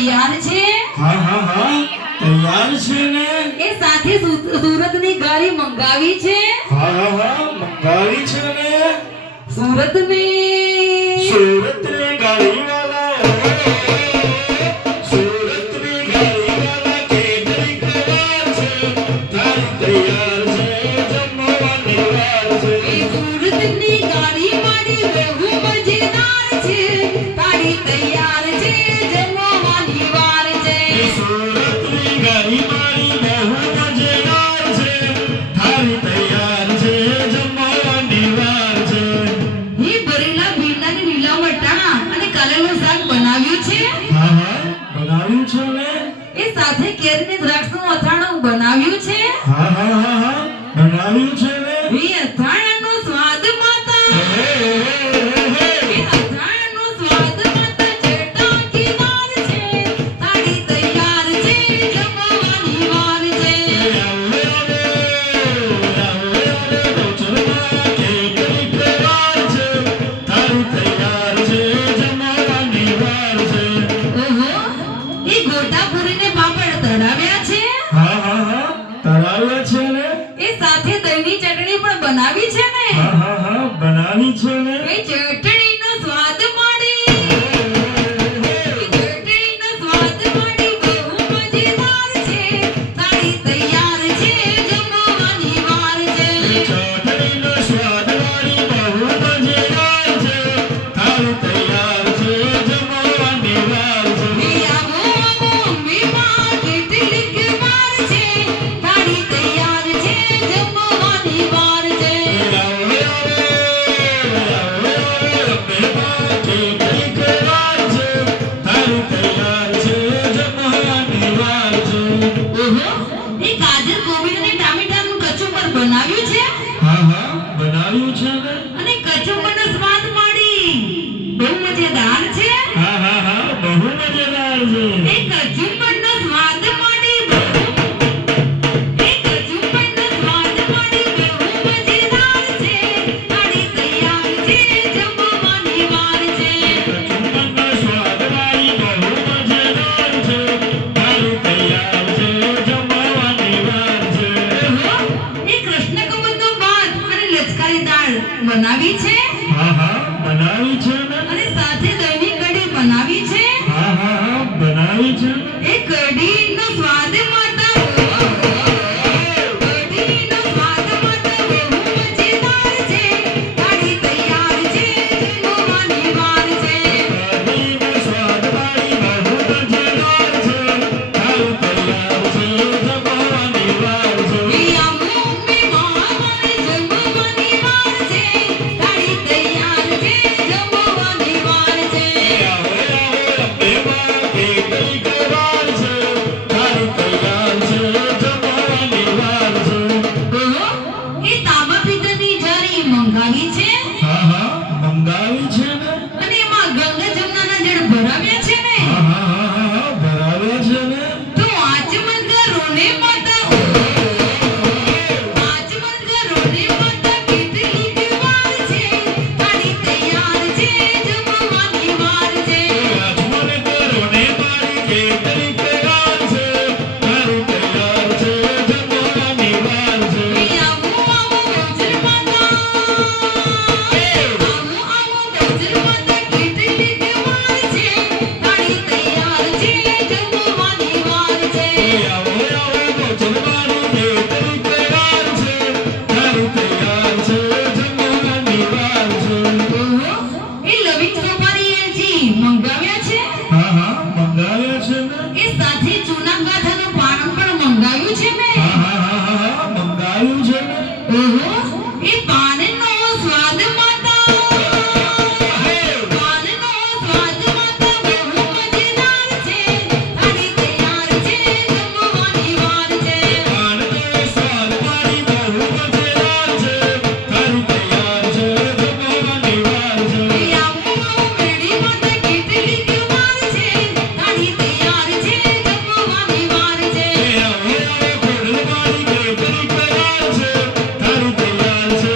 તૈયાર છે? હા હા હા તૈયાર છે ને. એ સાથે સુરતની ગાડી મંગાવી છે? હા હા હા મંગાવી છે ને. સુરતની ગાડી વાલા સુરતની ગાડી વાલા કેટલી વાર છે તારી તૈયાર છે જમવાની વાર છે. એ સુરતની ગાડી મારી બહુ મજેદાર છે તારી તૈયાર છે જમવાની વાર છે. સુરતની ગાડી મારી બહુ મજેદાર છે તારી તૈયાર છે જમવાની વાર છે. એ ભરેલા ભીંડાની લીલા વટાણા અને કારેલાનું શાક બનાવ્યું છે? હા હા બનાવ્યું છે ને. એ સાથે કેરીની દ્રાક્ષનું અથાણું બનાવ્યું છે? હા હા હા હા બનાવ્યું છે ને. એ અથાણાનો સ્વાદ માતા એ અથાણાનો સ્વાદ માતા ચટાકેદાર છે તારી તૈયાર છે જમવાની વાર છે. ઓહો, એ ગોટા પૂરીને પાપડ તળાવ્યા છે? હા હા હા તળાવ્યા છે ને. એ સાથે દહીંની ચટણી પણ બનાવી છે ને? હા હા હા બનાવી છે ને. એ ચટણીનો સ્વાદ માણી ચટણીનો સ્વાદ માણી બહુ મજેદાર છે તારી તૈયાર છે જમવાની વાર છે. ચટણીનો સ્વાદ વાળી બહુ મજેદાર છે તારી તૈયાર છે જમવાની વાર છે. એ આવો આવો મીઠા કેટલીક વાર છે તારી તૈયાર છે જમવાની વાર છે. ઓહો, એ ગાજર કોબીજ અને ટામેટાનું કચુંબર બનાવ્યું છે? હા હા બનાવ્યું છે ને. અને કચુંબરનો સ્વાદ માણી બહુ મજેદાર છે. હા હા હા બહુ મજેદાર છે. એ કચુંબરનો સ્વાદ માણી એ કચુંબરનો સ્વાદ માણી બહુ મજેદાર છે તારી તૈયાર છે જમવાની વાર છે. કચુંબરનો સ્વાદ વાળી બહુ મજેદાર છે તારી તૈયાર છે જમવાની વાર છે. ઓહો, એ કૃષ્ણ કમળનો ભાત અને લચકારી દાળ બનાવી છે? હા હા બનાવી છે ને. અને સાથે દહીંની કઢી બનાવી છે? હા હા હા બનાવી છે ને. એ કઢીનો સ્વાદ માતા કઢીનો સ્વાદ માતા બહુ મજેદાર છે તારી તૈયાર છે જમવાની વાર છે. કઢીનો સ્વાદ વાળી બહુ મજેદાર છે તારી તૈયાર છે જમવાની વાર છે. એ આમો મારે જમવાની વાર છે તારી તૈયાર છે જમવાની વાર છે. આવો આવો બેમાં કેટલીક વાર છે તારી તૈયાર છે જમવાની વાર છે. ઓહો, એ તાંબા પિત્તળની જારી મંગાવી છે? હા હા મંગાવી છે ને. અને એમાં ગંગા જમનાના જળ ભરાવ્યા છે ને? હા હા હા હા બરાબર છે ને. તો આચમન કરો ને માતા આચમન કરો ને માતા કેટલીક વાર છે તારી તૈયાર છે જમવાની વાર છે. મને કરો ને મારી કેટલીક વાર છે તારી તૈયાર છે જમવાની વાર છે. એ આવો આવો ગૌચર માતા આવો આવો ગૌચર માતા કેટલીક વાર છે તારી તૈયાર છે જમવાની વાર છે. આવો આવો મુસલમાની કેટલીક વાર છે તારી તૈયાર છે જમવાની વાર છે. ઓહો, એ લવિંગ સોપારી એલચી મંગાવ્યા છે? હા હા મંગાવ્યા છે ને. એ સાથે ચૂના ગાંઠાનું પાણી પણ મંગાવ્યું છે મેં? હા હા હા હા હા મંગાવ્યું છે ને. ઓહો, એ પાનનો સ્વાદ માતા પાનનો સ્વાદ માતા બહુ મજેદાર છે તારી તૈયાર છે જમવાની વાર છે. પાનનો સ્વાદ વાળી બહુ મજેદાર છે તારી તૈયાર છે જમવાની વાર છે. એ આવો આવો મેળી માતા કેટલીક વાર છે તારી તૈયાર છે જમવાની વાર છે. આવો આવો ખોડલવાળી કેટલીક વાર છે તારી તૈયાર છે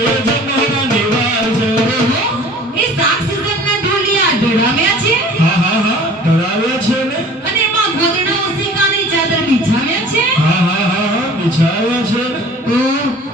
આવ્યા છે ને હા